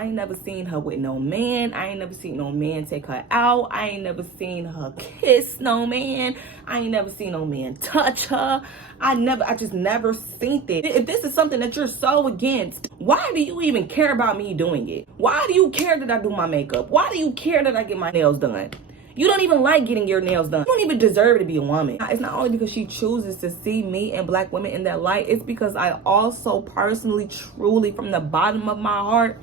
I ain't never seen her with no man. I ain't never seen no man take her out. I ain't never seen her kiss no man. I ain't never seen no man touch her. I just never seen it. If this is something that you're so against, why do you even care about me doing it? Why do you care that I do my makeup? Why do you care that I get my nails done? You don't even like getting your nails done. You don't even deserve to be a woman. It's not only because she chooses to see me and black women in that light. It's because I also personally, truly, from the bottom of my heart,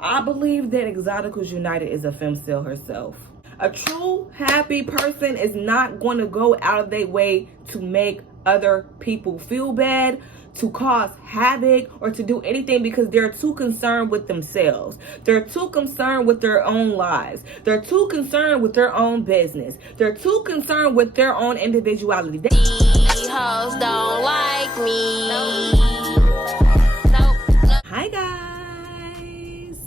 I believe that Exoticals United is a femcel herself. A true happy person is not going to go out of their way to make other people feel bad, to cause havoc, or to do anything because they're too concerned with themselves. They're too concerned with their own lives. They're too concerned with their own business. They're too concerned with their own individuality. These hoes don't like me. Hi guys,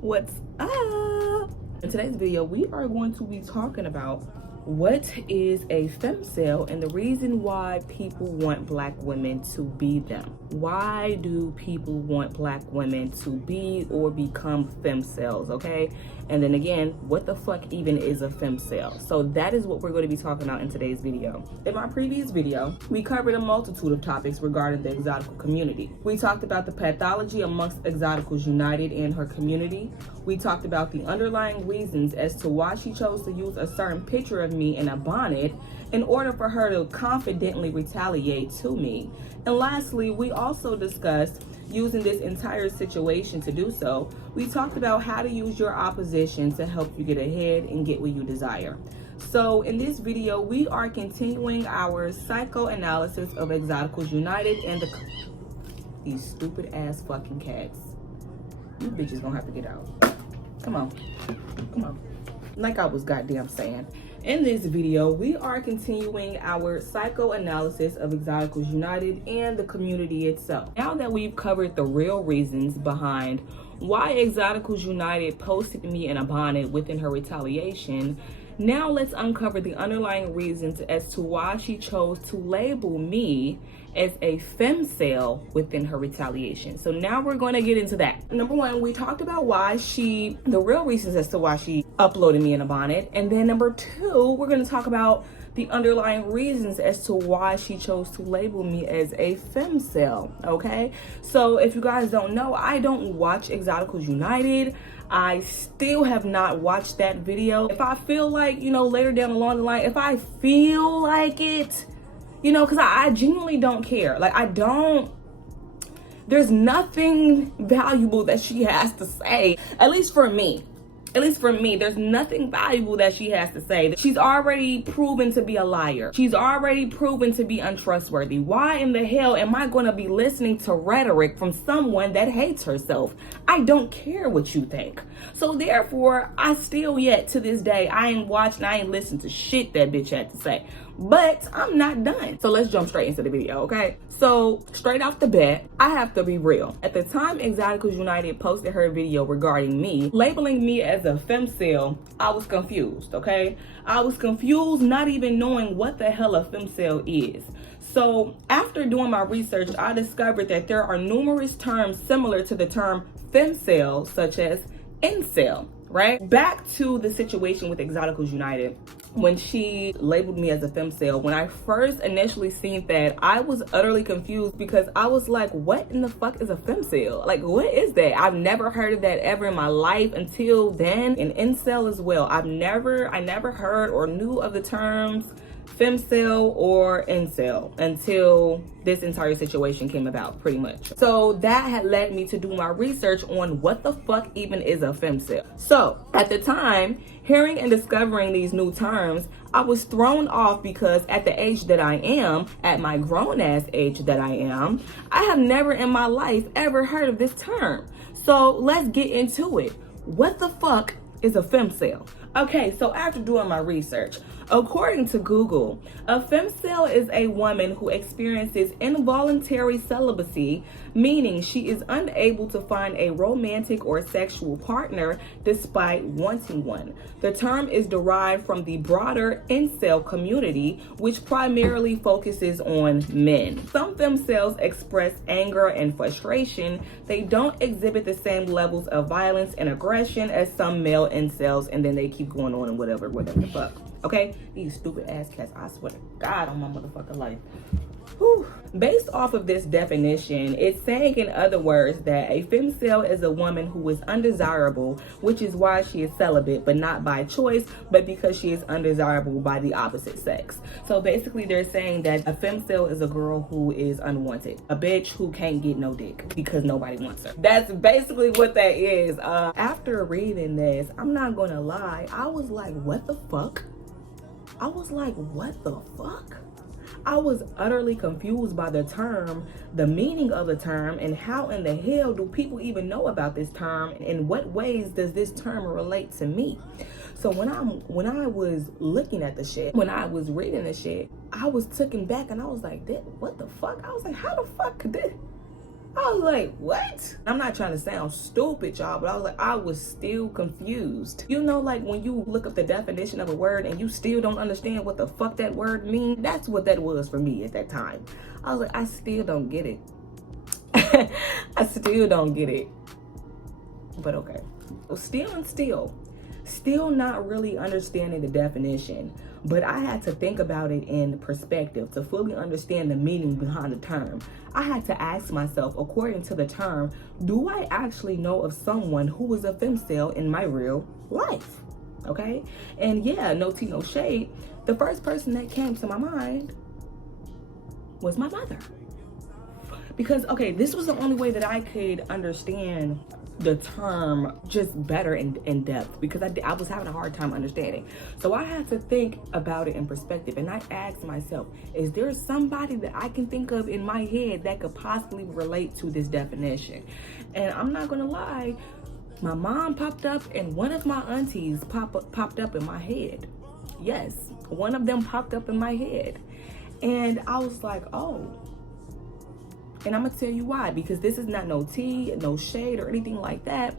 what's up? In today's video, we are going to be talking about what is a femcel and the reason why people want black women to be them. Why do people want black women to be or become femcels, okay? And then again, what the fuck even is a femcel? So that is what we're going to be talking about in today's video. In my previous video, we covered a multitude of topics regarding the exotical community. We talked about the pathology amongst Exoticals United and her community. We talked about the underlying reasons as to why she chose to use a certain picture of me in a bonnet in order for her to confidently retaliate to me. And lastly, we also discussed using this entire situation to do so. We talked about how to use your opposition to help you get ahead and get what you desire. So in this video, we are continuing our psychoanalysis of Exoticals United and these stupid ass fucking cats. You bitches gonna have to get out. Come on, come on. Like I was goddamn saying. In this video, we are continuing our psychoanalysis of Exoticals United and the community itself. Now that we've covered the real reasons behind why Exoticals United posted me in a bonnet within her retaliation, now let's uncover the underlying reasons as to why she chose to label me as a femcel within her retaliation. So now we're going to get into that. Number one, we talked about the real reasons as to why she uploaded me in a bonnet. And then number two, we're going to talk about the underlying reasons as to why she chose to label me as a femcel, okay? So if you guys don't know, I don't watch Exoticals United. I still have not watched that video. If I feel like, later down along the line, if I feel like it, because I genuinely don't care. There's nothing valuable that she has to say, at least for me. There's nothing valuable that she has to say. She's already proven to be a liar. She's already proven to be untrustworthy. Why in the hell am I going to be listening to rhetoric from someone that hates herself? I don't care what you think. So therefore, I still yet to this day, I ain't listened to shit that bitch had to say. But I'm not done. So let's jump straight into the video, okay? So straight off the bat, I have to be real. At the time Exoticals United posted her video regarding me, labeling me as a femcel, I was confused, okay? I was confused, not even knowing what the hell a femcel is. So after doing my research, I discovered that there are numerous terms similar to the term femcel, such as incel, right? Back to the situation with Exoticals United. When she labeled me as a femcel, when I first initially seen that, I was utterly confused because I was like, what in the fuck is a femcel? Like, what is that? I've never heard of that ever in my life until then. And incel as well. I never heard or knew of the terms femcel or incel until this entire situation came about, pretty much. So that had led me to do my research on what the fuck even is a femcel. So at the time, hearing and discovering these new terms, I was thrown off because at the age that I am, at my grown ass age that I am, I have never in my life ever heard of this term. So let's get into it. What the fuck is a femcel? Okay, so after doing my research, according to Google, a femcel is a woman who experiences involuntary celibacy, meaning she is unable to find a romantic or sexual partner despite wanting one. The term is derived from the broader incel community, which primarily focuses on men. Some femcels express anger and frustration. They don't exhibit the same levels of violence and aggression as some male incels, and then they keep going on and whatever the fuck. Okay? These stupid ass cats, I swear to God on my motherfucking life. Whew. Based off of this definition, it's saying in other words that a femcel is a woman who is undesirable, which is why she is celibate, but not by choice, but because she is undesirable by the opposite sex. So basically they're saying that a femcel is a girl who is unwanted, a bitch who can't get no dick because nobody wants her. That's basically what that is. After reading this, I'm not gonna lie, I was like, what the fuck? I was like, what the fuck? I was utterly confused by the term, the meaning of the term, and how in the hell do people even know about this term? In what ways does this term relate to me? So when I was looking at the shit, when I was reading the shit, I was taken back and I was like, what the fuck? I was like, how the fuck could this? I was like, what? I'm not trying to sound stupid, y'all, but I was like, I was still confused. You know, like when you look up the definition of a word and you still don't understand what the fuck that word means? That's what that was for me at that time. I was like, I still don't get it. I still don't get it. But okay. So still not really understanding the definition. But I had to think about it in perspective to fully understand the meaning behind the term. I had to ask myself, according to the term, do I actually know of someone who is a femcel in my real life? Okay? And yeah, no tea, no shade. The first person that came to my mind was my mother. Because, okay, this was the only way that I could understand the term just better in depth, because I was having a hard time understanding. So I had to think about it in perspective, and I asked myself, is there somebody that I can think of in my head that could possibly relate to this definition? And I'm not gonna lie, my mom popped up and one of my aunties popped up in my head. Yes, one of them popped up in my head. And I was like, oh. And I'm gonna tell you why, because this is not no tea, no shade or anything like that,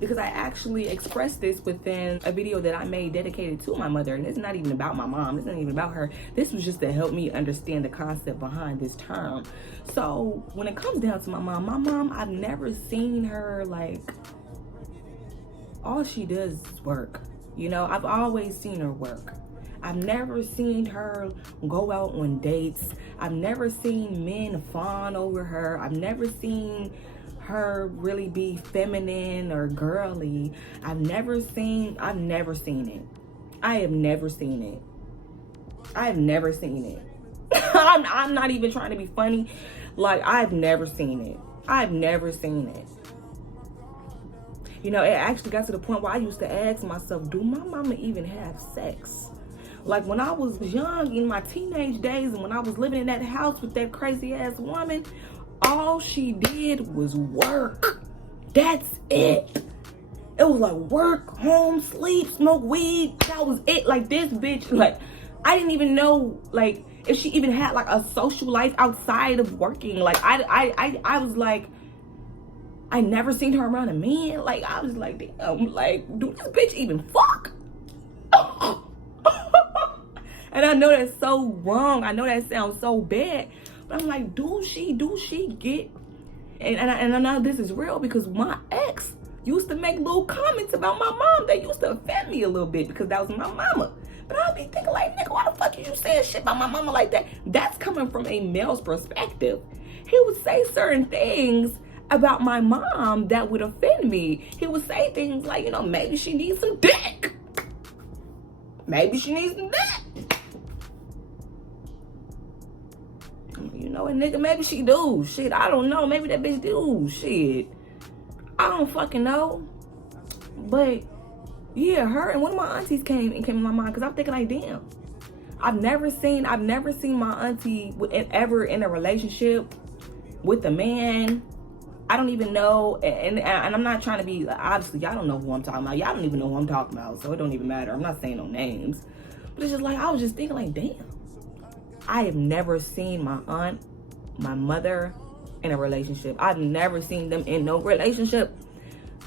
because I actually expressed this within a video that I made dedicated to my mother. And it's not even about my mom, it's not even about her. This was just to help me understand the concept behind this term. So when it comes down to my mom, I've never seen her, like, all she does is work. You know, I've always seen her work. I've never seen her go out on dates. I've never seen men fawn over her. I've never seen her really be feminine or girly. I've never seen it. I have never seen it. I'm not even trying to be funny. Like, I've never seen it. You know, it actually got to the point where I used to ask myself, do my mama even have sex? Like, when I was young, in my teenage days, and when I was living in that house with that crazy ass woman, all she did was work. That's it. It was like work, home, sleep, smoke weed. That was it. Like, this bitch, like, I didn't even know, like, if she even had, like, a social life outside of working. Like, I was like, I never seen her around a man. Like, I was like, damn, like, do this bitch even fuck? And I know that's so wrong. I know that sounds so bad. But I'm like, do she get? And I know this is real, because my ex used to make little comments about my mom. They used to offend me a little bit because that was my mama. But I'd be thinking like, nigga, why the fuck are you saying shit about my mama like that? That's coming from a male's perspective. He would say certain things about my mom that would offend me. He would say things like, you know, maybe she needs some dick. Maybe she needs some dick. You know what, nigga, maybe she do. Shit, I don't know. Maybe that bitch do. Shit. I don't fucking know. But yeah, her and one of my aunties came in my mind, because I'm thinking like, damn. I've never seen my auntie ever in a relationship with a man I don't even know, and I'm not trying to be, obviously, y'all don't know who I'm talking about. Y'all don't even know who I'm talking about, so it don't even matter. I'm not saying no names. But it's just like, I was just thinking like, damn. I have never seen my aunt, my mother in a relationship. I've never seen them in no relationship.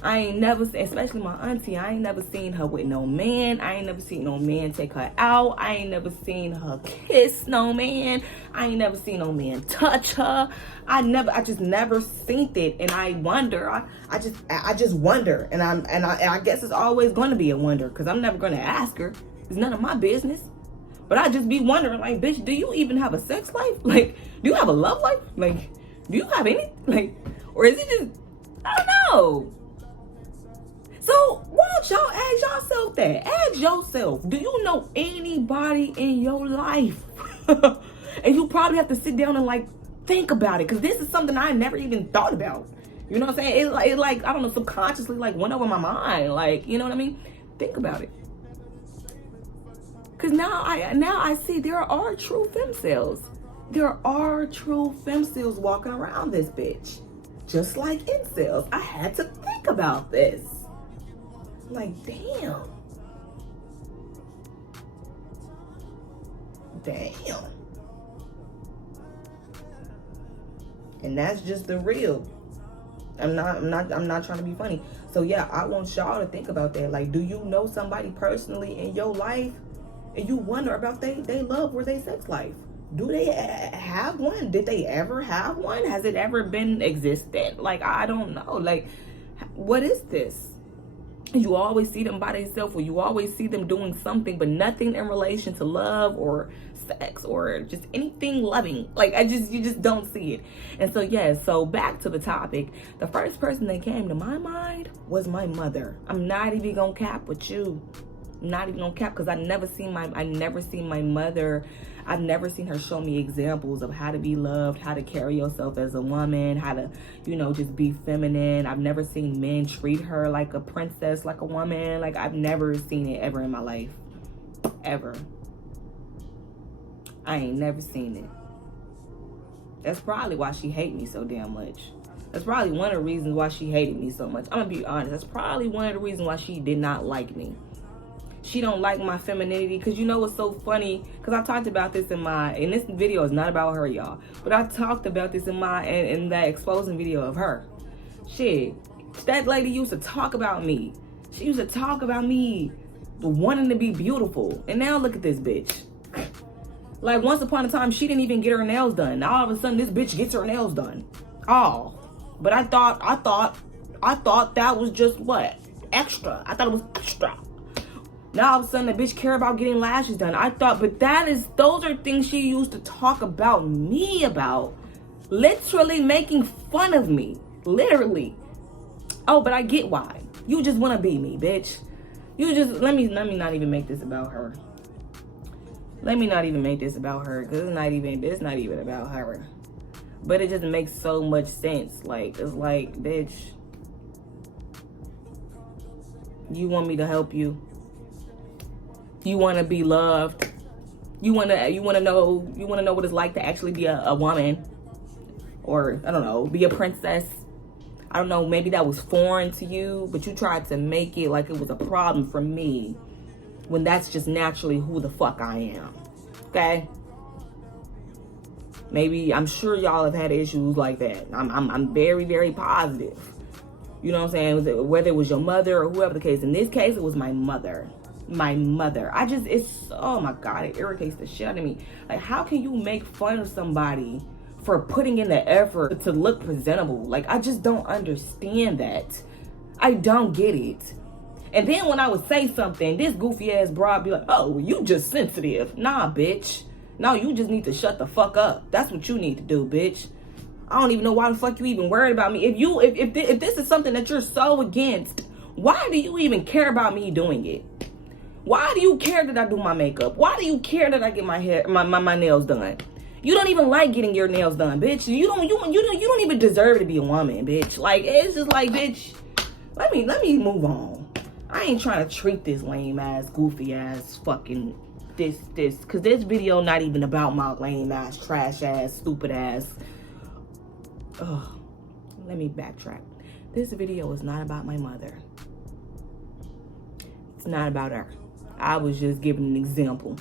I ain't never, especially my auntie, I ain't never seen her with no man. I ain't never seen no man take her out. I ain't never seen her kiss no man. I ain't never seen no man touch her. I just never seen it. And I wonder, I just wonder. And I guess it's always going to be a wonder, because I'm never going to ask her. It's none of my business. But I just be wondering, like, bitch, do you even have a sex life? Like, do you have a love life? Like, do you have any? Like, or is it just, I don't know. So why don't y'all ask yourself that? Ask yourself, do you know anybody in your life? And you probably have to sit down and like think about it, because this is something I never even thought about. You know what I'm saying? It like, I don't know, subconsciously like went over my mind. Like, you know what I mean? Think about it. Because now I see there are true femcels. There are true femcels walking around this bitch. Just like incels. I had to think about this. Like, damn. Damn. And that's just the real. I'm not trying to be funny. So yeah, I want y'all to think about that. Like, do you know somebody personally in your life and you wonder about they love or they sex life? Do they have one? Did they ever have one? Has it ever been existent? Like, I don't know. Like, what is this? You always see them by themselves, or you always see them doing something, but nothing in relation to love or sex or just anything loving. Like, you just don't see it. And so, yeah, so back to the topic. The first person that came to my mind was my mother. I'm not even gonna cap with you. I'm not even gonna cap, because I never seen my mother. I've never seen her show me examples of how to be loved, how to carry yourself as a woman, how to, you know, just be feminine. I've never seen men treat her like a princess, like a woman. Like, I've never seen it ever in my life. Ever. I ain't never seen it. That's probably why she hated me so damn much. That's probably one of the reasons why she hated me so much. I'm gonna be honest. That's probably one of the reasons why she did not like me. She don't like my femininity, because you know what's so funny? Because I talked about this in this video is not about her, y'all. But I talked about this in that exposing video of her. Shit, that lady used to talk about me. She used to talk about me wanting to be beautiful. And now look at this bitch. Like, once upon a time, she didn't even get her nails done. Now all of a sudden, this bitch gets her nails done. Oh, but I thought that was just what? Extra. I thought it was extra. Now all of a sudden, the bitch care about getting lashes done. I thought, but those are things she used to talk about me about. Literally making fun of me. Literally. Oh, but I get why. You just want to be me, bitch. You just, let me not even make this about her. Let me not even make this about her, because it's not even about her. But it just makes so much sense. Like, it's like, bitch, you want me to help you? You want to be loved? You want to know what it's like to actually be a woman, or I don't know, be a princess. I don't know, maybe that was foreign to you, but you tried to make it like it was a problem for me, when that's just naturally who the fuck I am. Okay? Maybe, I'm sure y'all have had issues like that. I'm very, very positive. You know what I'm saying? Whether it was your mother or whoever the case. In this case, it was my mother. My mother. Oh my God, it irritates the shit out of me. Like, how can you make fun of somebody for putting in the effort to look presentable? Like, I just don't understand that. I don't get it. And then when I would say something, this goofy ass broad be like, oh, you just sensitive. Nah, bitch. No, you just need to shut the fuck up. That's what you need to do, bitch. I don't even know why the fuck you even worried about me. If this is something that you're so against, why do you even care about me doing it? Why do you care that I do my makeup? Why do you care that I get my hair, my nails done? You don't even like getting your nails done, bitch. You don't even deserve to be a woman, bitch. Like, it's just like, bitch, let me move on. I ain't trying to treat this lame ass, goofy ass, fucking this, cause this video not even about my lame ass, trash ass, stupid ass. Ugh. let me backtrack. This video is not about my mother. It's not about her. I was just giving an example.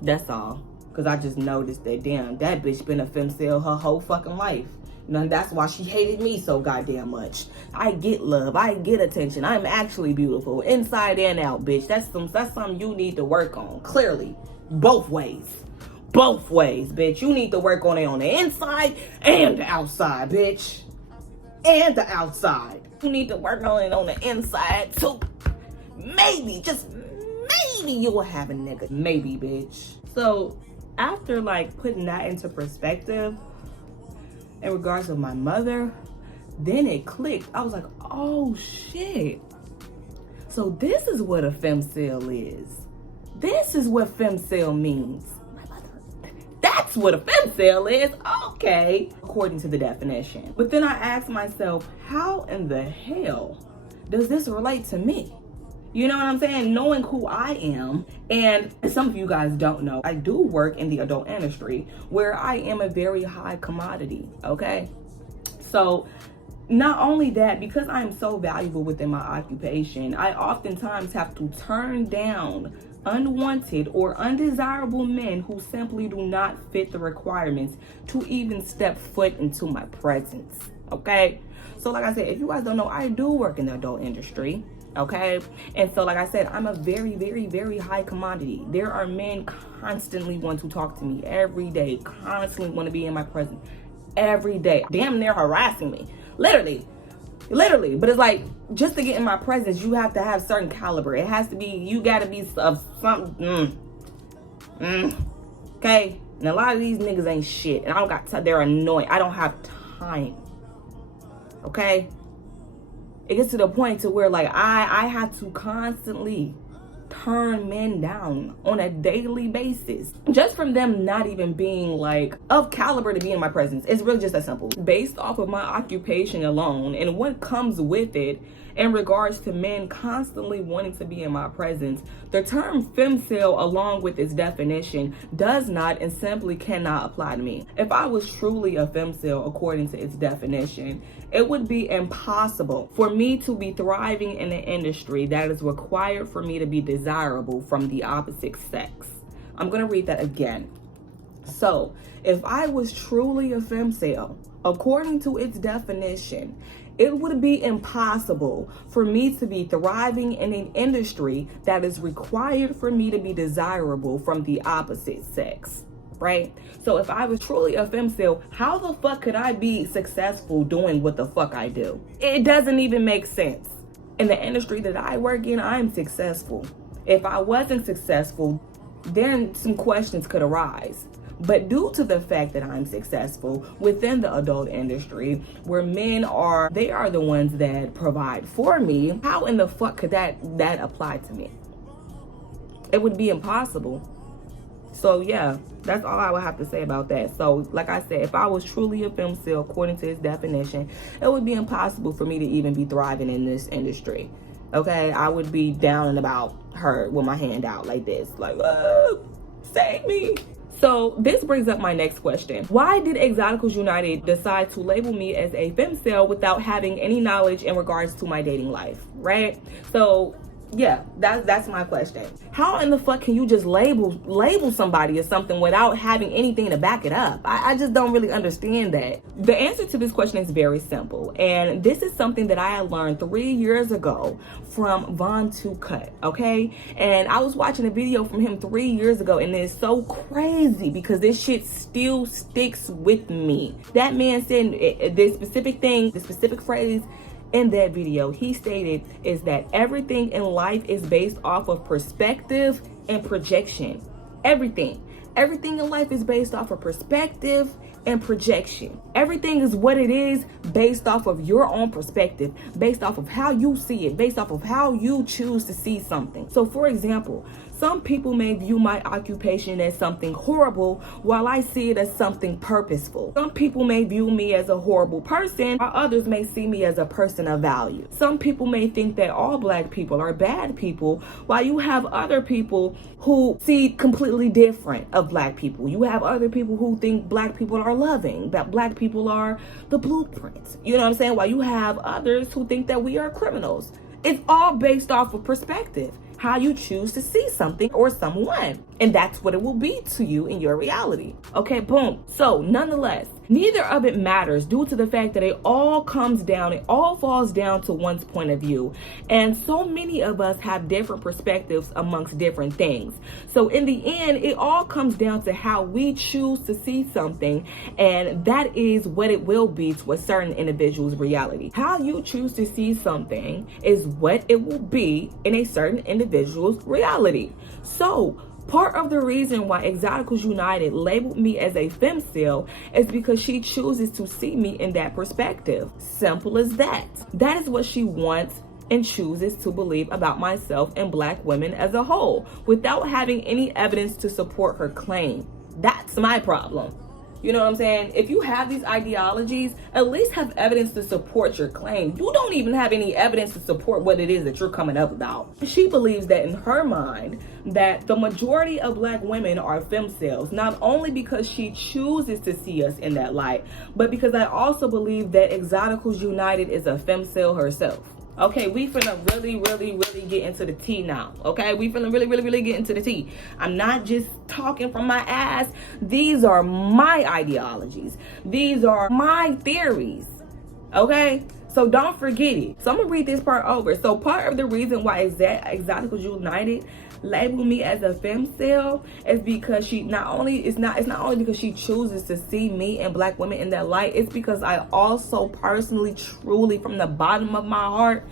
That's all. Because I just noticed that, damn, that bitch been a femcel her whole fucking life. You know, and that's why she hated me so goddamn much. I get love. I get attention. I'm actually beautiful. Inside and out, bitch. That's something you need to work on. Clearly. Both ways. Both ways, bitch. You need to work on it on the inside and the outside, bitch. And the outside. You need to work on it on the inside, too. Maybe, just maybe you will have a nigga. Maybe, bitch. So, after, like, putting that into perspective, in regards to my mother, then it clicked. I was like, oh, shit. So, this is what a femcel is. This is what femcel means. That's what a femcel is. Okay. According to the definition. But then I asked myself, how in the hell does this relate to me? You know what I'm saying? Knowing who I am, and some of you guys don't know, I do work in the adult industry where I am a very high commodity, okay? So not only that, because I am so valuable within my occupation, I oftentimes have to turn down unwanted or undesirable men who simply do not fit the requirements to even step foot into my presence, okay? So like I said, if you guys don't know, I do work in the adult industry. Okay, and so like I said, I'm a very, very, very high commodity. There are men constantly want to talk to me every day, constantly want to be in my presence every day, damn near harassing me, literally. But it's like, just to get in my presence, you have to have certain caliber. It has to be, you got to be of something. Okay, and a lot of these niggas ain't shit, and I don't got time. They're annoying. I don't have time. Okay. It gets to the point to where, like, I have to constantly turn men down on a daily basis just from them not even being like of caliber to be in my presence. It's really just that simple. Based off of my occupation alone and what comes with it in regards to men constantly wanting to be in my presence, the term femcel, along with its definition, does not and simply cannot apply to me. If I was truly a femcel according to its definition, it would be impossible for me to be thriving in an industry that is required for me to be desirable from the opposite sex. I'm going to read that again. So, if I was truly a femcel, according to its definition, it would be impossible for me to be thriving in an industry that is required for me to be desirable from the opposite sex, right? So if I was truly a femcel, how the fuck could I be successful doing what the fuck I do? It doesn't even make sense. In the industry that I work in, I'm successful. If I wasn't successful, then some questions could arise. But due to the fact that I'm successful within the adult industry, where men are, they are the ones that provide for me, how in the fuck could that apply to me? It would be impossible. So yeah, that's all I would have to say about that. So like I said, if I was truly a femcel according to its definition, it would be impossible for me to even be thriving in this industry. Okay, I would be down and about her with my hand out like this, like, save me. So this brings up my next question. Why did Exoticals United decide to label me as a femcel without having any knowledge in regards to my dating life, right? So yeah, that's my question. How in the fuck can you just label somebody as something without having anything to back it up? I just don't really understand that. The answer to this question is very simple, and this is something that I had learned 3 years ago from Von Two Cut, okay? And I was watching a video from him 3 years ago, and it's so crazy because this shit still sticks with me. That man said this specific thing, the specific phrase in that video, he stated is that everything in life is based off of perspective and projection. Everything in life is based off of perspective and projection. Everything is what it is based off of your own perspective, based off of how you see it, based off of how you choose to see something. So for example, Some people may view my occupation as something horrible, while I see it as something purposeful. Some people may view me as a horrible person, while others may see me as a person of value. Some people may think that all black people are bad people, while you have other people who see completely different of black people. You have other people who think black people are loving, that black people are the blueprints. You know what I'm saying? While you have others who think that we are criminals. It's all based off of perspective, how you choose to see something or someone. And that's what it will be to you in your reality. Okay, boom. So nonetheless, neither of it matters due to the fact that it all falls down to one's point of view. And so many of us have different perspectives amongst different things. So in the end, it all comes down to how we choose to see something. And that is what it will be to a certain individual's reality. How you choose to see something is what it will be in a certain individual's reality. So part of the reason why Exoticals United labeled me as a femcel is because she chooses to see me in that perspective. Simple as that. That is what she wants and chooses to believe about myself and black women as a whole, without having any evidence to support her claim. That's my problem. You know what I'm saying? If you have these ideologies, at least have evidence to support your claim. You don't even have any evidence to support what it is that you're coming up about. She believes that in her mind, that the majority of black women are femcels, not only because she chooses to see us in that light, but because I also believe that Exoticals United is a femcel herself. Okay, we finna really get into the tea now. Okay, we finna really get into the tea. I'm not just talking from my ass. These are my ideologies. These are my theories. Okay, so don't forget it. So I'm gonna read this part over. So part of the reason why Exoticals United label me as a femcel is because it's not only because she chooses to see me and black women in that light, it's because I also personally, truly, from the bottom of my heart,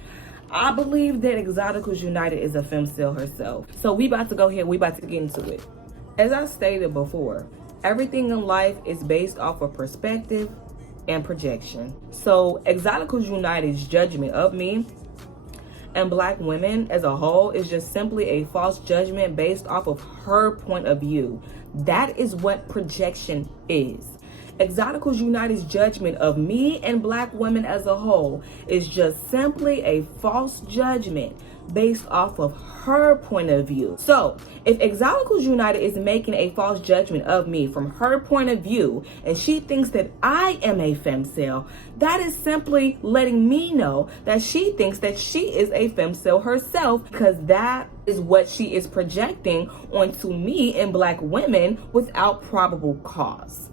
I believe that Exoticals United is a femcel herself. So we about to go here, we about to get into it. As I stated before, everything in life is based off of perspective and projection. So Exoticals United's judgment of me and black women as a whole is just simply a false judgment based off of her point of view. That is what projection is. Exoticals United's judgment of me and black women as a whole is just simply a false judgment based off of her point of view. So if Exoticals United is making a false judgment of me from her point of view, and she thinks that I am a femcel, that is simply letting me know that she thinks that she is a femcel herself, because that is what she is projecting onto me and black women without probable cause.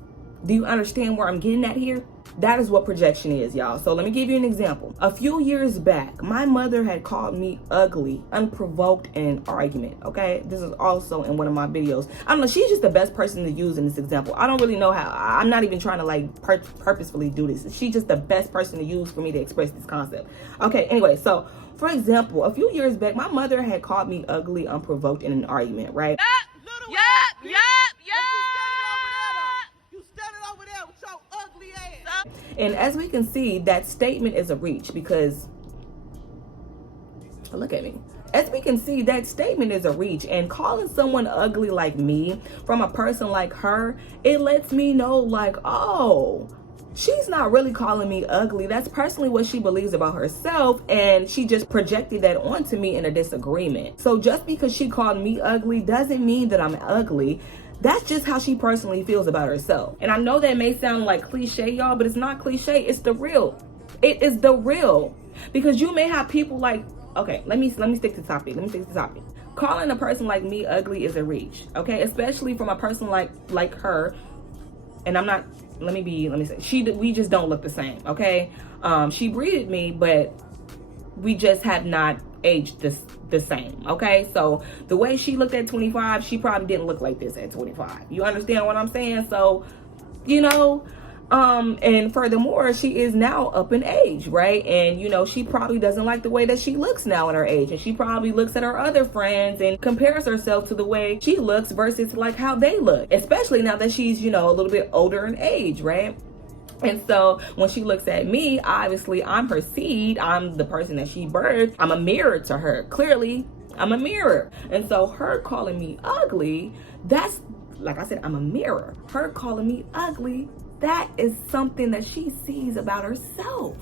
Do you understand where I'm getting at here? That is what projection is, y'all. So let me give you an example. A few years back, my mother had called me ugly, unprovoked in an argument, okay? This is also in one of my videos. I don't know, she's just the best person to use in this example. I don't really know how, I'm not even trying to like purposefully do this. She's just the best person to use for me to express this concept. Okay, anyway, so for example, a few years back, my mother had called me ugly, unprovoked in an argument, right? And as we can see, that statement is a reach because, look at me. As we can see, that statement is a reach, and calling someone ugly like me from a person like her, it lets me know like, oh, she's not really calling me ugly. That's personally what she believes about herself, and she just projected that onto me in a disagreement. So just because she called me ugly doesn't mean that I'm ugly. That's just how she personally feels about herself. And I know that may sound like cliche, y'all, but it's not cliche. It's the real. It is the real. Because you may have people like, okay, let me stick to the topic. Calling a person like me ugly is a reach, okay? Especially from a person like her. And I'm not, let me say, we just don't look the same, okay? She breeded me, but we just have not aged the same, okay? So the way she looked at 25, she probably didn't look like this at 25. You understand what I'm saying? So, you know, and furthermore, she is now up in age, right? And you know, she probably doesn't like the way that she looks now in her age, and she probably looks at her other friends and compares herself to the way she looks versus like how they look, especially now that she's, you know, a little bit older in age, right? And so when she looks at me, obviously I'm her seed. I'm the person that she birthed. I'm a mirror to her. Clearly I'm a mirror. And so her calling me ugly, that's, like I said, I'm a mirror. Her calling me ugly, that is something that she sees about herself.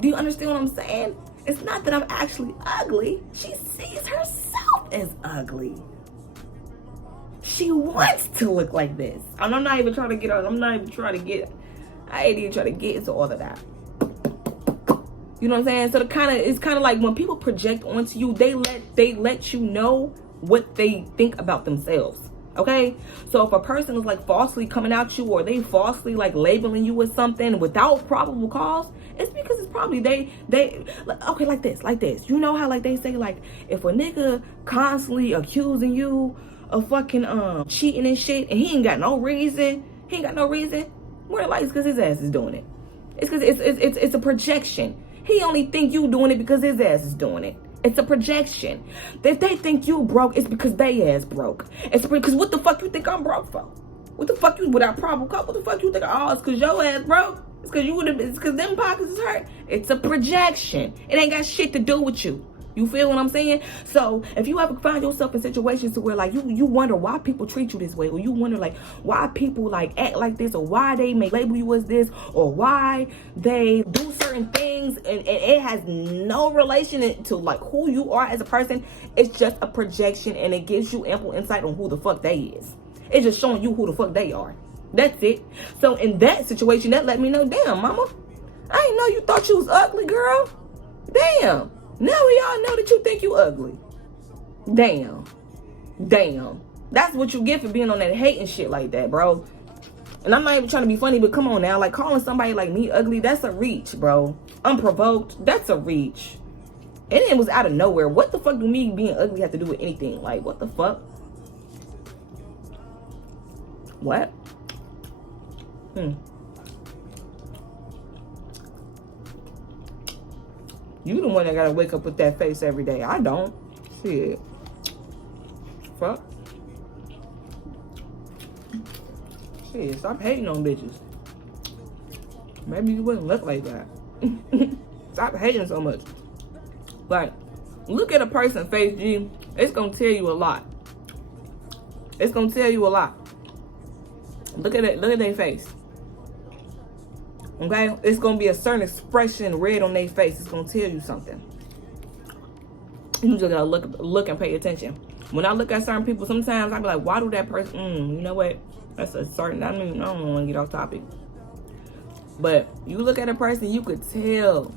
Do you understand what I'm saying? It's not that I'm actually ugly. She sees herself as ugly. She wants to look like this. And I'm not even trying to get on. I ain't even trying to get into all of that. You know what I'm saying? So it's kind of like when people project onto you, they let you know what they think about themselves. Okay? So if a person is like falsely coming at you, or they falsely like labeling you with something without probable cause, it's because it's probably okay, like this. You know how like they say, like, if a nigga constantly accusing you of fucking cheating and shit, and he ain't got no reason, more than likely it's because his ass is doing it. It's because it's a projection. He only think you doing it because his ass is doing it. It's a projection. If they think you broke, it's because they ass broke. It's because what the fuck you think I'm broke for? What the fuck you, without probable cause, what the fuck you think? Oh, it's because your ass broke? It's because them pockets is hurt. It's a projection. It ain't got shit to do with you. You feel what I'm saying? So if you ever find yourself in situations to where like you wonder why people treat you this way, or you wonder like why people like act like this, or why they may label you as this, or why they do certain things, and it has no relation to like who you are as a person. It's just a projection, and it gives you ample insight on who the fuck they is. It's just showing you who the fuck they are. That's it. So in that situation, that let me know, damn, mama, I didn't know you thought you was ugly, girl. Damn. Now we all know that you think you ugly. Damn. That's what you get for being on that hate and shit like that, bro. And I'm not even trying to be funny, but come on now. Like, calling somebody like me ugly, that's a reach, bro. Unprovoked, that's a reach. And it was out of nowhere. What the fuck do me being ugly have to do with anything? Like, what the fuck? What? You the one that gotta wake up with that face every day. I don't. Shit. Fuck. Shit, stop hating on bitches. Maybe you wouldn't look like that. Stop hating so much. Like, look at a person's face, G. It's gonna tell you a lot. It's gonna tell you a lot. Look at it. Look at their face. Okay? It's going to be a certain expression red on their face. It's going to tell you something. You just got to look and pay attention. When I look at certain people, sometimes I be like, why do that person, you know what? That's a certain, I don't want to get off topic. But you look at a person, you could tell.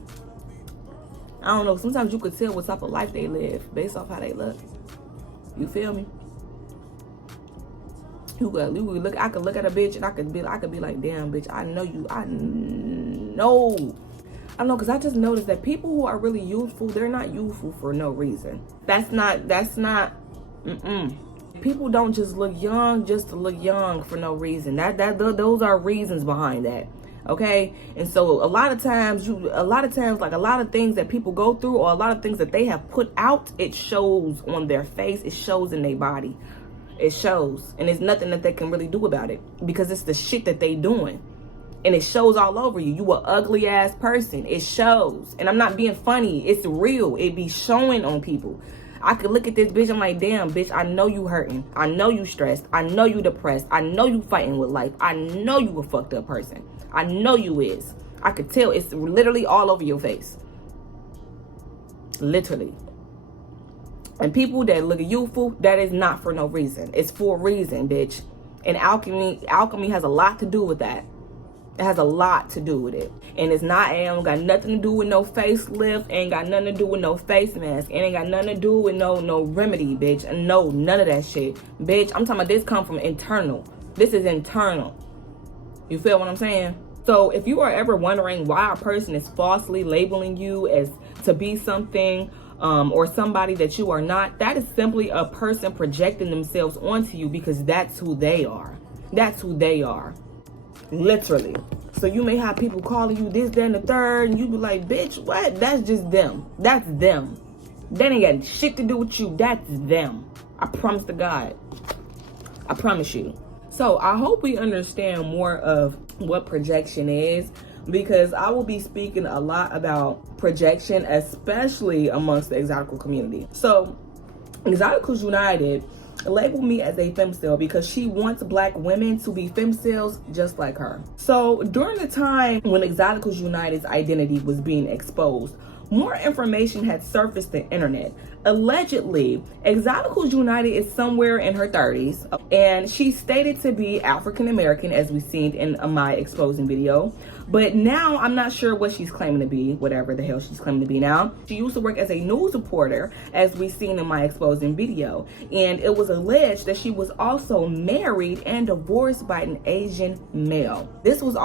I don't know. Sometimes you could tell what type of life they live based off how they look. You feel me? You could look. I could look at a bitch and I could be like, damn, bitch, I know you. I know, because I just noticed that people who are really youthful, they're not youthful for no reason. That's not. People don't just look young just to look young for no reason. Those are reasons behind that. Okay, and so a lot of times, like a lot of things that people go through, or a lot of things that they have put out, it shows on their face. It shows in their body. It shows, and there's nothing that they can really do about it, because it's the shit that they doing, and it shows all over you. You a ugly ass person. It shows, and I'm not being funny. It's real. It be showing on people. I could look at this bitch. I'm like, damn, bitch, I know you hurting. I know you stressed. I know you depressed. I know you fighting with life. I know you a fucked up person. I know you is. I could tell. It's literally all over your face. Literally. And people that look youthful, that is not for no reason. It's for a reason, bitch. And alchemy has a lot to do with that. It has a lot to do with it. And it ain't got nothing to do with no facelift. Ain't got nothing to do with no face mask. It ain't got nothing to do with no remedy, bitch. No, none of that shit. Bitch, I'm talking about this come from internal. This is internal. You feel what I'm saying? So if you are ever wondering why a person is falsely labeling you as to be something, or somebody that you are not, that is simply a person projecting themselves onto you, because that's who they are. That's who they are. Literally. So you may have people calling you this, that, and the third, and you be like, bitch, what? That's just them. That's them. That ain't got shit to do with you. That's them. I promise to God. I promise you. So I hope we understand more of what projection is, because I will be speaking a lot about projection, especially amongst the exotical community. So Exoticals United labeled me as a femcel because she wants black women to be femcels just like her. So during the time when Exoticals United's identity was being exposed, more information had surfaced the internet. Allegedly, Exoticals United is somewhere in her 30s, and she's stated to be African American, as we've seen in my exposing video. But now I'm not sure what she's claiming to be, whatever the hell she's claiming to be now. She used to work as a news reporter, as we've seen in my exposing video. And it was alleged that she was also married and divorced by an Asian male. This was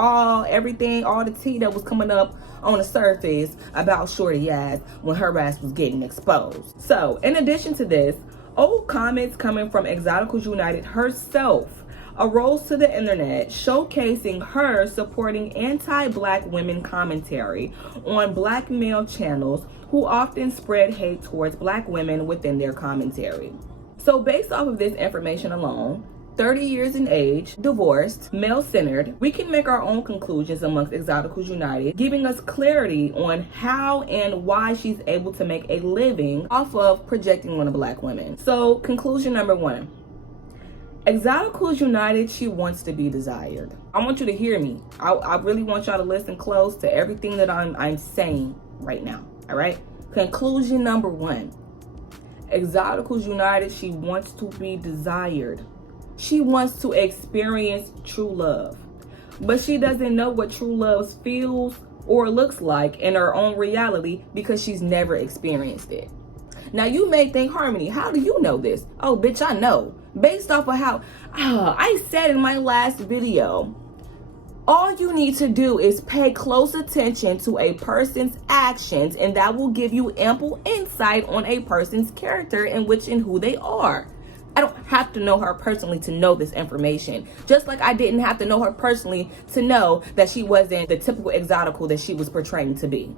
everything, all the tea that was coming up on the surface about shorty ass when her ass was getting exposed. So in addition to this, old comments coming from Exoticals United herself arose to the internet, showcasing her supporting anti-black women commentary on black male channels who often spread hate towards black women within their commentary. So based off of this information alone, 30 years in age, divorced, male-centered, we can make our own conclusions amongst Exoticals United, giving us clarity on how and why she's able to make a living off of projecting on a black woman. So conclusion number 1. Exoticals United, she wants to be desired. I want you to hear me. I really want y'all to listen close to everything that I'm saying right now, all right? Conclusion number 1. Exoticals United, she wants to be desired. She wants to experience true love, but she doesn't know what true love feels or looks like in her own reality because she's never experienced it. Now you may think, Harmony, how do you know this? Oh, bitch, I know. Based off of how I said in my last video, all you need to do is pay close attention to a person's actions, and that will give you ample insight on a person's character and who they are. I don't have to know her personally to know this information. Just like I didn't have to know her personally to know that she wasn't the typical exotical that she was portraying to be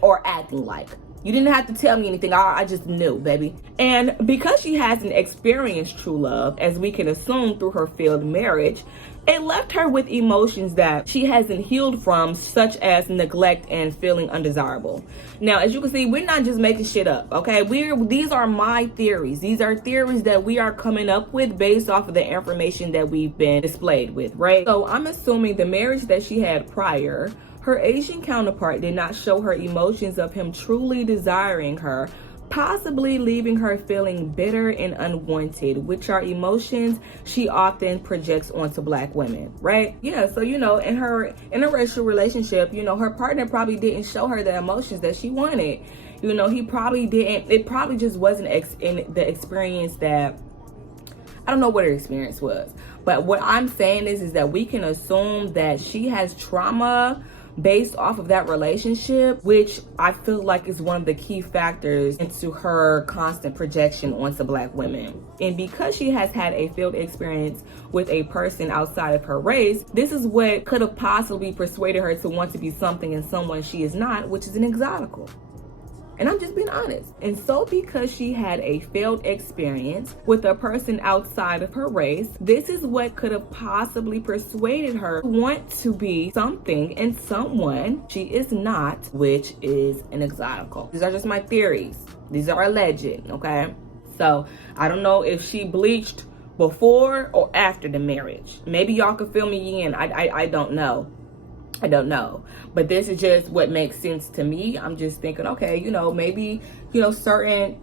or acting like. You didn't have to tell me anything. I just knew, baby. And because she hasn't experienced true love, as we can assume through her failed marriage, it left her with emotions that she hasn't healed from, such as neglect and feeling undesirable. Now, as you can see, we're not just making shit up, okay? These are my theories. These are theories that we are coming up with based off of the information that we've been displayed with, right? So I'm assuming the marriage that she had prior, her Asian counterpart did not show her emotions of him truly desiring her, possibly leaving her feeling bitter and unwanted, which are emotions she often projects onto black women, right? Yeah, so in her interracial relationship, her partner probably didn't show her the emotions that she wanted. He probably didn't. It probably just wasn't in the experience that, I don't know what her experience was. But what I'm saying is that we can assume that she has trauma based off of that relationship, which I feel like is one of the key factors into her constant projection onto black women. And because she has had a failed experience with a person outside of her race, this is what could have possibly persuaded her to want to be something and someone she is not, which is an exotical. And I'm just being honest. And so because she had a failed experience with a person outside of her race, this is what could have possibly persuaded her to want to be something and someone she is not, which is an exotical. These are just my theories. These are alleged, okay? So I don't know if she bleached before or after the marriage. Maybe y'all can fill me in. I don't know. I don't know, but this is just what makes sense to me. I'm just thinking, okay, maybe, certain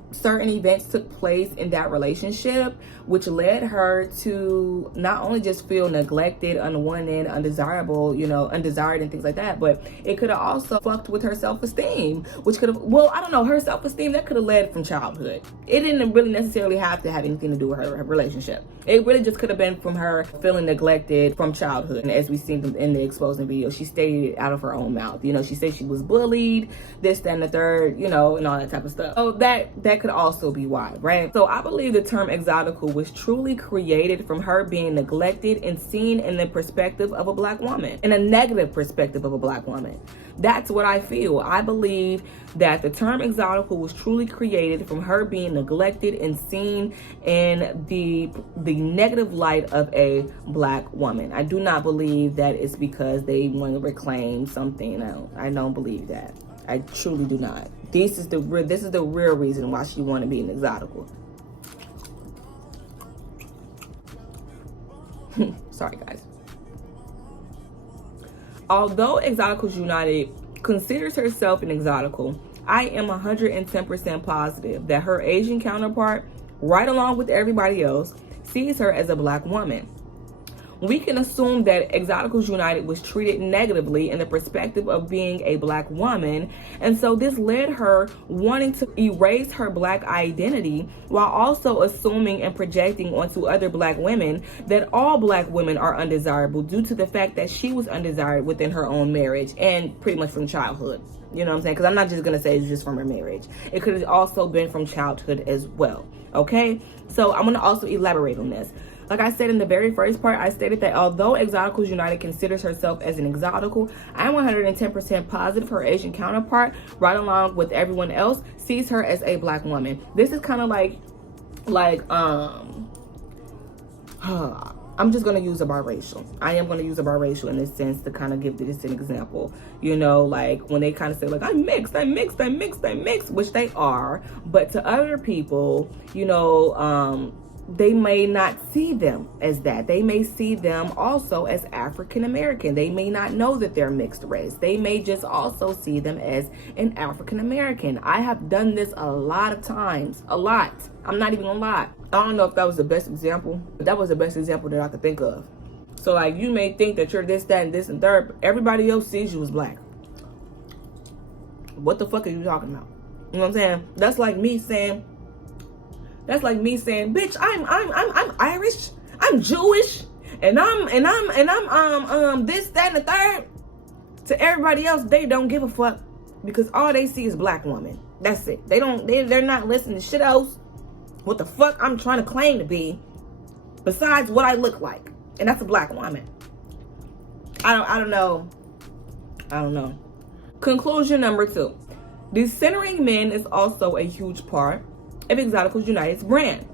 events took place in that relationship, which led her to not only just feel neglected, unwanted, undesirable, undesired and things like that, but it could have also fucked with her self-esteem, which could have, I don't know, her self-esteem, that could have led from childhood. It didn't really necessarily have to have anything to do with her relationship. It really just could have been from her feeling neglected from childhood. And as we seen in the exposing video, she stated it out of her own mouth. She said she was bullied, this, that, and the third, and all that type of stuff. So that could also be why, right? So I believe the term exotical was truly created from her being neglected and seen in the perspective of a black woman, in a negative perspective of a black woman. That's what I feel. I believe that the term exotical was truly created from her being neglected and seen in the negative light of a black woman. I do not believe that it's because they want to reclaim something. No, I don't believe that. I truly do not. This is the real reason why she want to be an exotical. Sorry, guys. Although Exoticals United considers herself an exotical, I am 110% positive that her Asian counterpart, right along with everybody else, sees her as a black woman. We can assume that Exoticals United was treated negatively in the perspective of being a black woman, and so this led her wanting to erase her black identity while also assuming and projecting onto other black women that all black women are undesirable due to the fact that she was undesired within her own marriage and pretty much from childhood. You know what I'm saying? Because I'm not just going to say it's just from her marriage. It could have also been from childhood as well. Okay? So I'm going to also elaborate on this. Like I said in the very first part, I stated that although Exoticals United considers herself as an exotical, I'm 110% positive her Asian counterpart, right along with everyone else, sees her as a black woman. This is kind of I'm just going to use a biracial. I am going to use a biracial in this sense to kind of give this an example. You know, like when they kind of say like, I'm mixed, which they are. But to other people, you know, they may not see them as that. They may see them also as African American. They may not know that they're mixed race. They may just also see them as an African American. I have done this a lot of times. A lot. I'm not even gonna lie. I don't know if that was the best example, but that was the best example that I could think of. So like you may think that you're this, that, and this and third, but everybody else sees you as black. What the fuck are you talking about? You know what I'm saying? That's like me saying, bitch, I'm Irish, I'm Jewish, and I'm this, that, and the third. To everybody else, they don't give a fuck because all they see is black woman. That's it. They're not listening to shit else. What the fuck I'm trying to claim to be, besides what I look like, and that's a black woman. I don't know. Conclusion number 2: decentering men is also a huge part of Exoticals United's brand.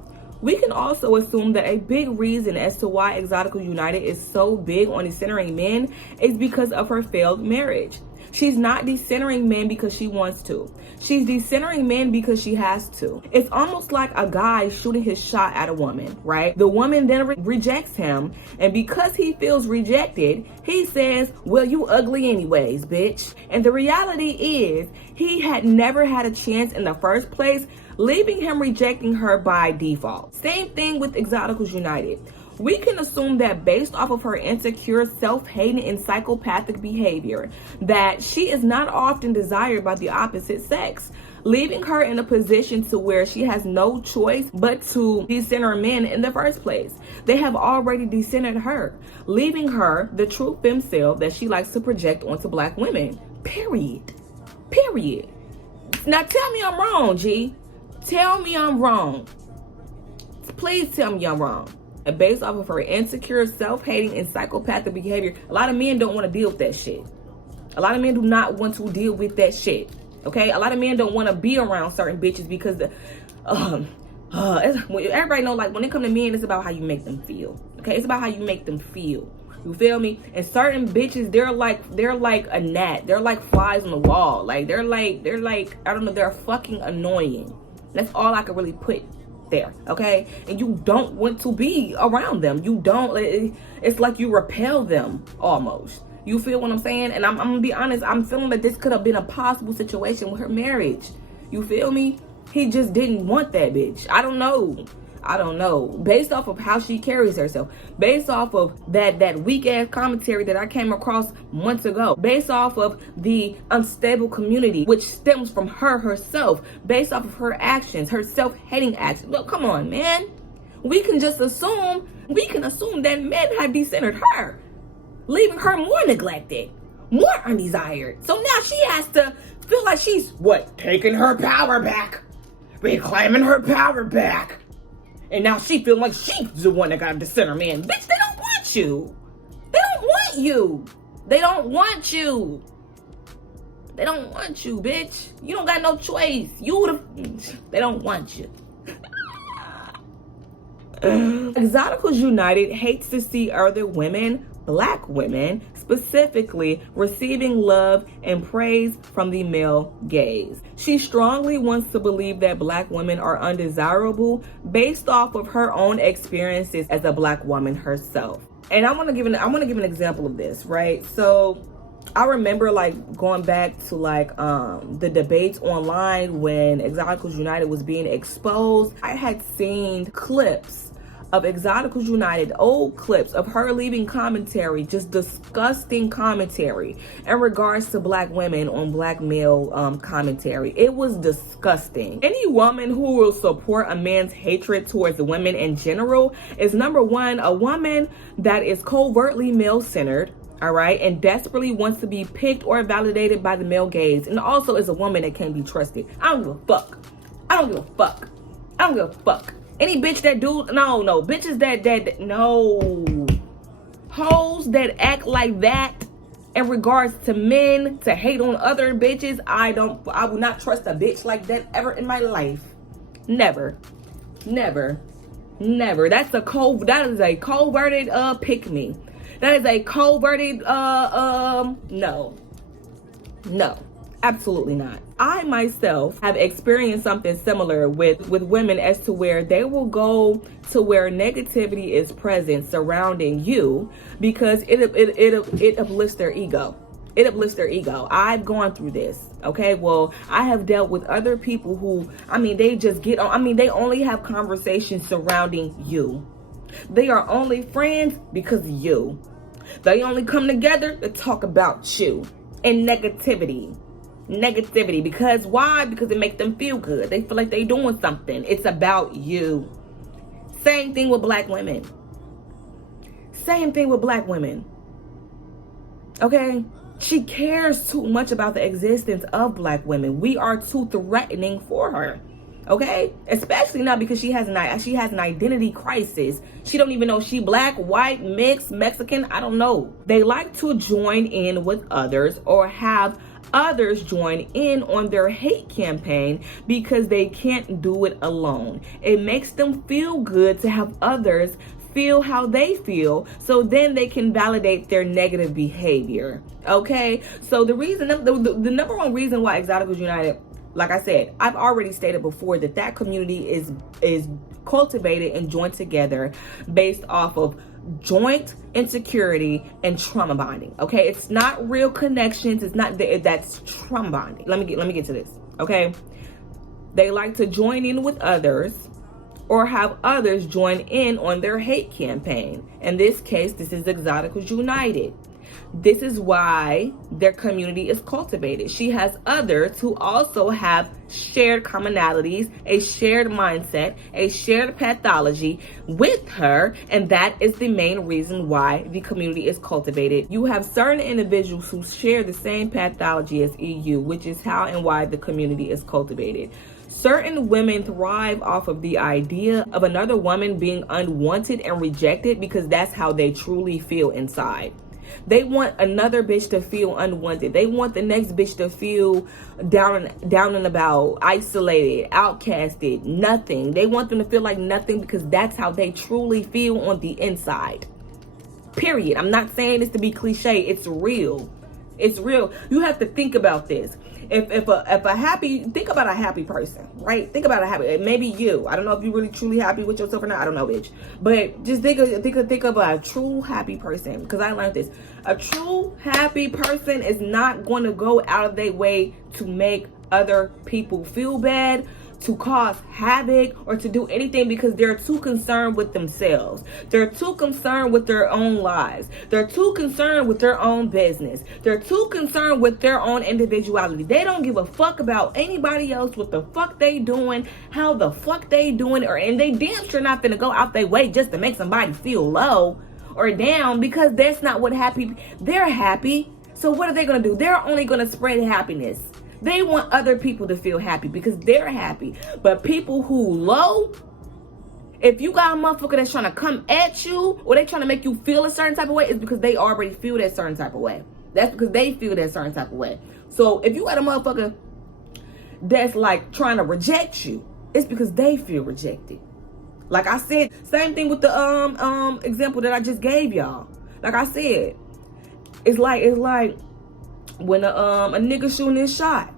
We can also assume that a big reason as to why Exoticals United is so big on decentering men is because of her failed marriage. She's not decentering men because she wants to. She's decentering men because she has to. It's almost like a guy shooting his shot at a woman, right? The woman then rejects him, and because he feels rejected, he says, well, you ugly anyways, bitch. And the reality is, he had never had a chance in the first place, leaving him rejecting her by default. Same thing with Exoticals United. We can assume that based off of her insecure, self-hating, and psychopathic behavior, that she is not often desired by the opposite sex, leaving her in a position to where she has no choice but to decenter men in the first place. They have already decentered her, leaving her the true femcel that she likes to project onto black women. Period. Now tell me I'm wrong, G. Tell me I'm wrong. Please tell me I'm wrong. And based off of her insecure, self-hating, and psychopathic behavior, a lot of men don't want to deal with that shit. A lot of men do not want to deal with that shit. Okay? A lot of men don't want to be around certain bitches because everybody know, like, when it comes to men, it's about how you make them feel. Okay? It's about how you make them feel. You feel me? And certain bitches, they're like a gnat. They're like flies on the wall. Like, they're like, I don't know, they're fucking annoying. That's all I could really put there, okay? And you don't want to be around them. You don't, it's like you repel them almost. You feel what I'm saying? And I'm gonna be honest, I'm feeling that this could have been a possible situation with her marriage. You feel me? He just didn't want that bitch. I don't know. Based off of how she carries herself, based off of that weak ass commentary that I came across months ago, based off of the unstable community which stems from her herself, based off of her actions, her self-hating actions. Look, come on, man. We can assume that men have decentered her, leaving her more neglected, more undesired. So now she has to feel like she's taking her power back, reclaiming her power back. And now she feels like she's the one that got to center man. Bitch, they don't want you. They don't want you. They don't want you. They don't want you, bitch. You don't got no choice. They don't want you. Exoticals United hates to see other women, black women specifically, receiving love and praise from the male gaze. She strongly wants to believe that black women are undesirable based off of her own experiences as a black woman herself. And I want to give an example of this, right? So I remember like going back to like the debates online when Exoticals United was being exposed. I had seen clips of Exoticals United, old clips of her leaving commentary, just disgusting commentary in regards to black women on black male commentary. It was disgusting. Any woman who will support a man's hatred towards women in general is, number one, a woman that is covertly male-centered, all right, and desperately wants to be picked or validated by the male gaze, and also is a woman that can't be trusted. I don't give a fuck. I don't give a fuck. I don't give a fuck. Any bitch that do, no, bitches that, no. Hoes that act like that in regards to men, to hate on other bitches, I will not trust a bitch like that ever in my life. Never. That is a coverted pick me. That is a coverted no, absolutely not. I myself have experienced something similar with women, as to where they will go to where negativity is present surrounding you because it uplifts their ego. It uplifts their ego. I've gone through this. Okay, well, I have dealt with other people who, they just get on. They only have conversations surrounding you. They are only friends because of you. They only come together to talk about you and negativity. Because why? Because it makes them feel good. They feel like they're doing something. It's about you. Same thing with black women. Okay? She cares too much about the existence of black women. We are too threatening for her. Okay? Especially now because she has an identity crisis. She don't even know she black, white, mixed, Mexican. I don't know. They like to join in with others or have others join in on their hate campaign because they can't do it alone. It makes them feel good to have others feel how they feel, so then they can validate their negative behavior. Okay? So the number one reason why Exoticals United, like I said, I've already stated before that community is cultivated and joined together based off of joint insecurity and trauma bonding. Okay, it's not real connections. It's not that's trauma bonding. Let me get to this. Okay, they like to join in with others or have others join in on their hate campaign. In this case, this is Exoticals United. This is why their community is cultivated. She has others who also have shared commonalities, a shared mindset, a shared pathology with her, and that is the main reason why the community is cultivated. You have certain individuals who share the same pathology as EU, which is how and why the community is cultivated. Certain women thrive off of the idea of another woman being unwanted and rejected because that's how they truly feel inside. They want another bitch to feel unwanted. They want the next bitch to feel down and about, isolated, outcasted, nothing. They want them to feel like nothing because that's how they truly feel on the inside. Period. I'm not saying this to be cliche. It's real. It's real. You have to think about this. Think about a happy person, right? Think about a happy, maybe you. I don't know if you're really truly happy with yourself or not. I don't know, bitch. But just think of a true happy person, because I learned this. A true happy person is not going to go out of their way to make other people feel bad, to cause havoc, or to do anything because they're too concerned with themselves. They're too concerned with their own lives. They're too concerned with their own business. They're too concerned with their own individuality. They don't give a fuck about anybody else, what the fuck they doing, how the fuck they doing, and they damn sure not gonna go out their way just to make somebody feel low or down, because that's not what they're happy. So what are they gonna do? They're only gonna spread happiness. They want other people to feel happy because they're happy. But people who low, if you got a motherfucker that's trying to come at you or they trying to make you feel a certain type of way, it's because they already feel that certain type of way. That's because they feel that certain type of way. So if you got a motherfucker that's like trying to reject you, it's because they feel rejected. Like I said, same thing with the example that I just gave y'all. Like I said, it's like when a nigga shooting his shot,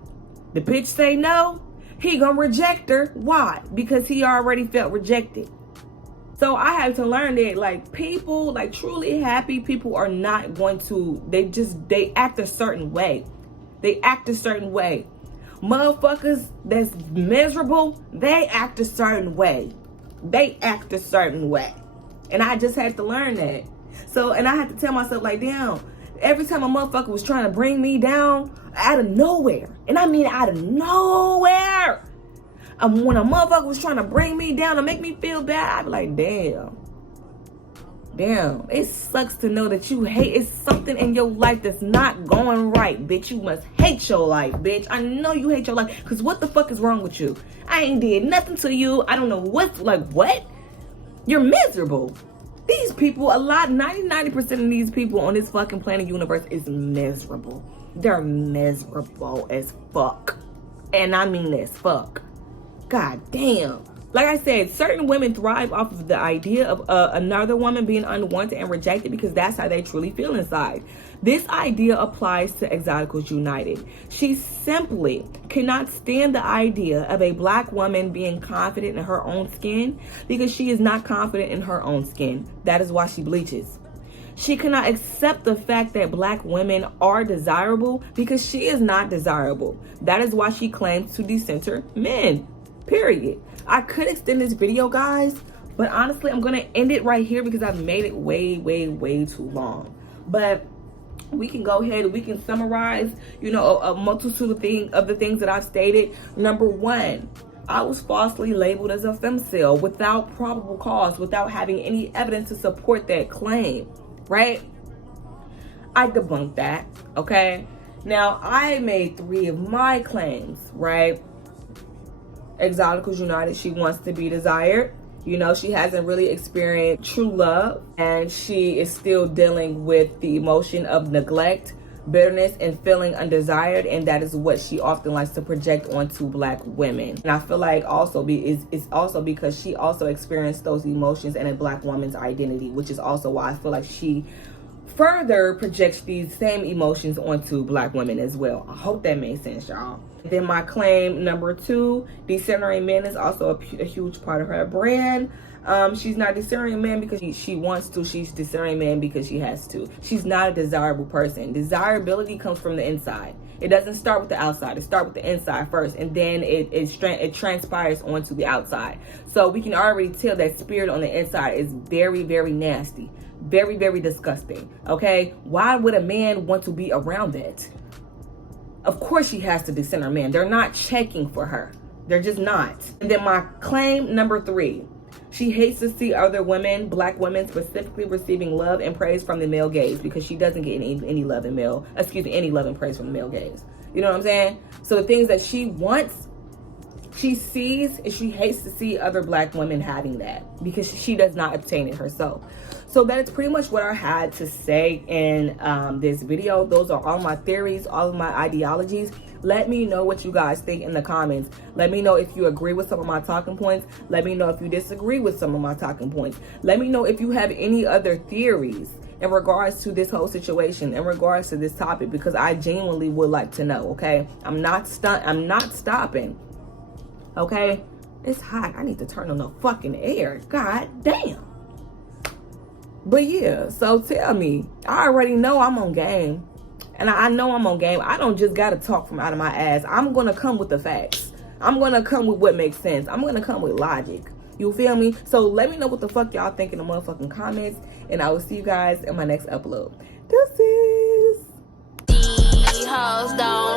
the bitch say no, he gonna reject her. Why? Because he already felt rejected. So I had to learn that, like, people, like, truly happy people are not going to, they act a certain way. They act a certain way. Motherfuckers that's miserable, they act a certain way. They act a certain way. And I just had to learn that. So, and I had to tell myself, like, damn, every time a motherfucker was trying to bring me down out of nowhere, and I mean out of nowhere, when a motherfucker was trying to bring me down and make me feel bad, I'd be like, damn, it sucks to know that you hate, it's something in your life that's not going right, bitch. You must hate your life, bitch. I know you hate your life, because what the fuck is wrong with you? I ain't did nothing to you. I don't know what, like, what? You're miserable. These people, 90% of these people on this fucking planet universe is miserable. They're miserable as fuck. And I mean as fuck. God damn. Like I said, certain women thrive off of the idea of another woman being unwanted and rejected because that's how they truly feel inside. This idea applies to Exoticals United. She simply cannot stand the idea of a black woman being confident in her own skin because she is not confident in her own skin. That is why she bleaches. She cannot accept the fact that black women are desirable because she is not desirable. That is why she claims to decenter men. Period. I could extend this video, guys, but honestly, I'm gonna end it right here because I've made it way too long. But we can go ahead and we can summarize, you know, a multitude of the things that I've stated. Number one, I was falsely labeled as a femcel without probable cause, without having any evidence to support that claim, right? I debunked that, okay? Now, I made 3 of my claims, right? Exoticals United, she wants to be desired. You know, she hasn't really experienced true love, and she is still dealing with the emotion of neglect, bitterness, and feeling undesired, and that is what she often likes to project onto black women. And I feel like it's also because she also experienced those emotions in a black woman's identity, which is also why I feel like she further projects these same emotions onto black women as well. I hope that made sense, y'all. Then my claim number 2, decentering men is also a huge part of her brand. She's not decentering men because she wants to. She's decentering men because she has to. She's not a desirable person. Desirability comes from the inside. It doesn't start with the outside. It starts with the inside first, and then it transpires onto the outside. So we can already tell that spirit on the inside is very nasty. Very disgusting. Okay? Why would a man want to be around that? Of course she has to decenter men. They're not checking for her. They're just not. And then my claim number 3. She hates to see other women, black women specifically, receiving love and praise from the male gaze because she doesn't get any love and any love and praise from the male gaze. You know what I'm saying? So the things that she wants, she sees, and she hates to see other black women having that because she does not obtain it herself. So that is pretty much what I had to say in this video. Those are all my theories, all of my ideologies. Let me know what you guys think in the comments. Let me know if you agree with some of my talking points. Let me know if you disagree with some of my talking points. Let me know if you have any other theories in regards to this whole situation, in regards to this topic, because I genuinely would like to know, okay? I'm not stopping, okay? It's hot. I need to turn on the fucking air. God damn. But yeah, so tell me. I already know I'm on game. And I know I'm on game. I don't just gotta talk from out of my ass. I'm gonna come with the facts. I'm gonna come with what makes sense. I'm gonna come with logic. You feel me? So let me know what the fuck y'all think in the motherfucking comments. And I will see you guys in my next upload. Deuces. These hoes don't